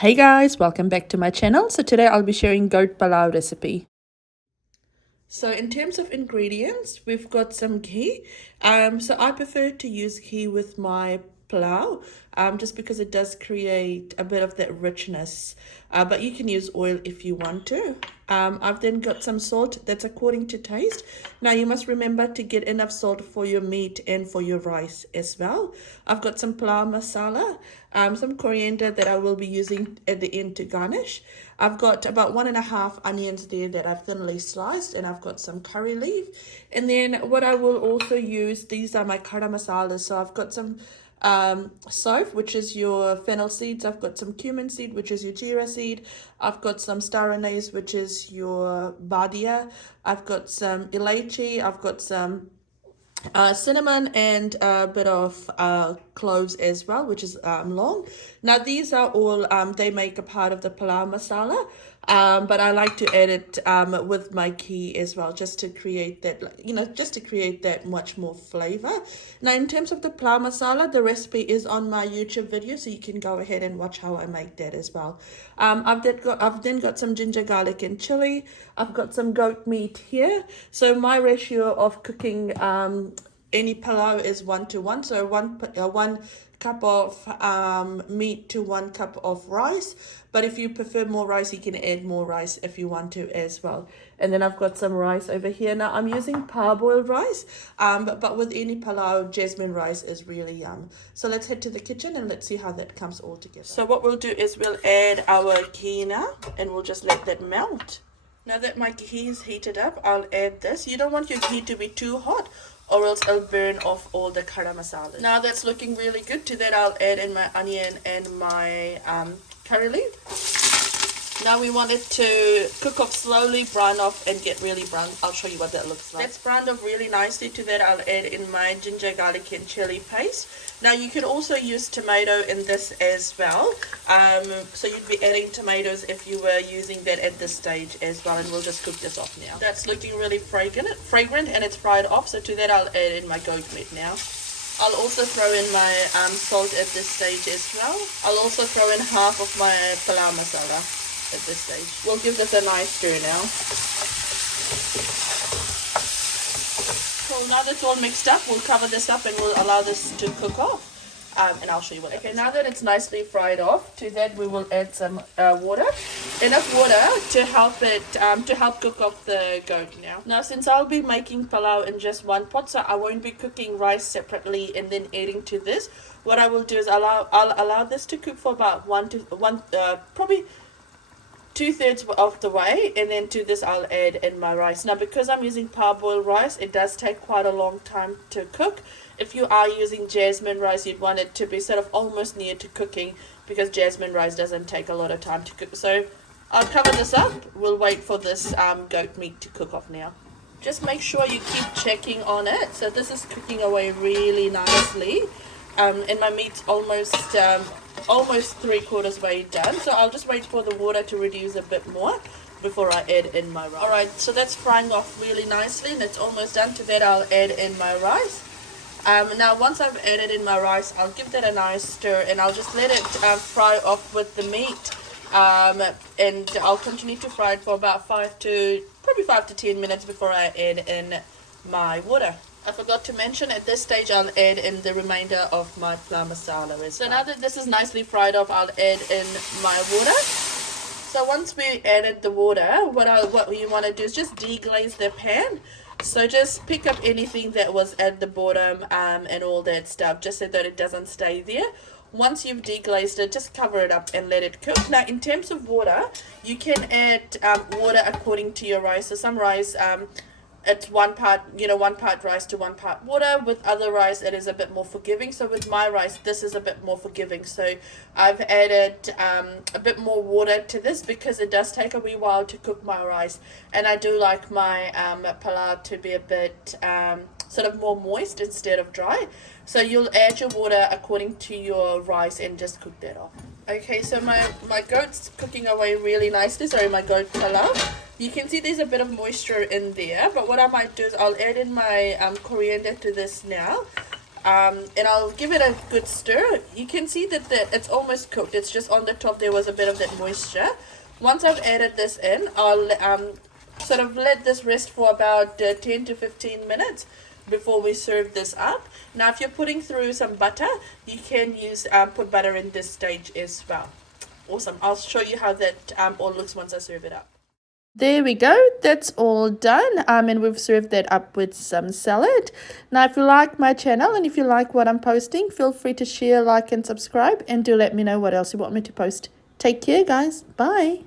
Hey guys, welcome back to my channel. So today I'll be sharing goat palau recipe. So in terms of ingredients, we've got some ghee. So I prefer to use ghee with my palau, just because it does create a bit of that richness. But you can use oil if you want to. I've then got some salt that's according to taste. Now you must remember to get enough salt for your meat and for your rice as well. I've got some palau masala, some coriander that I will be using at the end to garnish. I've got about 1.5 onions there that I've thinly sliced, and I've got some curry leaf. And then what I will also use, these are my kara masalas. So I've got some soph, which is your fennel seeds. I've got some cumin seed, which is your jeera seed. I've got some star anise, which is your badia. I've got some elaichi. I've got some cinnamon and a bit of cloves as well, which is long. Now these are all they make a part of the palau masala, but I like to add it with my ghee as well, just to create that, just to create that much more flavor. Now in terms of the palau masala, the recipe is on my YouTube video, so you can go ahead and watch how I make that as well. I've then got some ginger, garlic and chili. I've got some goat meat here. So my ratio of cooking any palau is 1 to 1. So one cup of meat to 1 cup of rice. But if you prefer more rice, you can add more rice if you want to as well. And then I've got some rice over here. Now I'm using parboiled rice, but with any palau, jasmine rice is really yum. So let's head to the kitchen and let's see how that comes all together. So what we'll do is we'll add our ghee now, and we'll just let that melt. Now that my ghee is heated up, I'll add this. You don't want your ghee to be too hot, or else it'll burn off all the garam masala. Now that's looking really good. To that I'll add in my onion and my curry leaf. Now we want it to cook off slowly, brown off and get really brown. I'll show you what that looks like. That's browned off really nicely. To that I'll add in my ginger, garlic and chili paste. Now you can also use tomato in this as well. So you'd be adding tomatoes if you were using that at this stage as well, and we'll just cook this off now. That's looking really fragrant and it's fried off. So to that I'll add in my goat meat now. I'll also throw in my salt at this stage as well. I'll also throw in half of my palau masala at this stage. We'll give this a nice stir now. So now that's all mixed up, we'll cover this up and we'll allow this to cook off. And I'll show you what. Okay, now that it's nicely fried off, to that we will add some water. Enough water to help it to help cook off the goat now. Now since I'll be making palau in just one pot, so I won't be cooking rice separately and then adding to this. What I will do is I'll allow this to cook for about probably 2/3 of the way, and then to this I'll add in my rice. Now because I'm using parboiled rice, it does take quite a long time to cook. If you are using jasmine rice, you'd want it to be sort of almost near to cooking, because jasmine rice doesn't take a lot of time to cook. So I'll cover this up. We'll wait for this goat meat to cook off now. Just make sure you keep checking on it. So this is cooking away really nicely, and my meat's almost 3/4 way done. So I'll just wait for the water to reduce a bit more before I add in my rice. Alright, so that's frying off really nicely and it's almost done. To that I'll add in my rice. Now once I've added in my rice, I'll give that a nice stir and I'll just let it fry off with the meat, and I'll continue to fry it for about 5 to 10 minutes before I add in my water. I forgot to mention, at this stage I'll add in the remainder of my palau masala as well. So now that this is nicely fried off, I'll add in my water. So once we added the water, what you want to do is just deglaze the pan. So just pick up anything that was at the bottom and all that stuff, just so that it doesn't stay there. Once you've deglazed it, just cover it up and let it cook. Now in terms of water, you can add water according to your rice. So some rice, it's one part rice to 1 part water. With other rice it is a bit more forgiving. So with my rice, this is a bit more forgiving, so I've added a bit more water to this because it does take a wee while to cook my rice, and I do like my palau to be a bit sort of more moist instead of dry. So you'll add your water according to your rice and just cook that off. Okay, so my goat's cooking away really nicely. Sorry, my goat palau. You can see there's a bit of moisture in there, but what I might do is I'll add in my coriander to this now. And I'll give it a good stir. You can see that it's almost cooked. It's just on the top there was a bit of that moisture. Once I've added this in, I'll sort of let this rest for about 10 to 15 minutes before we serve this up. Now if you're putting through some butter, you can use put butter in this stage as well. Awesome. I'll show you how that all looks once I serve it up. There we go, that's all done, and we've served that up with some salad. Now if you like my channel and if you like what I'm posting, feel free to share, like and subscribe, and do let me know what else you want me to post. Take care guys, bye.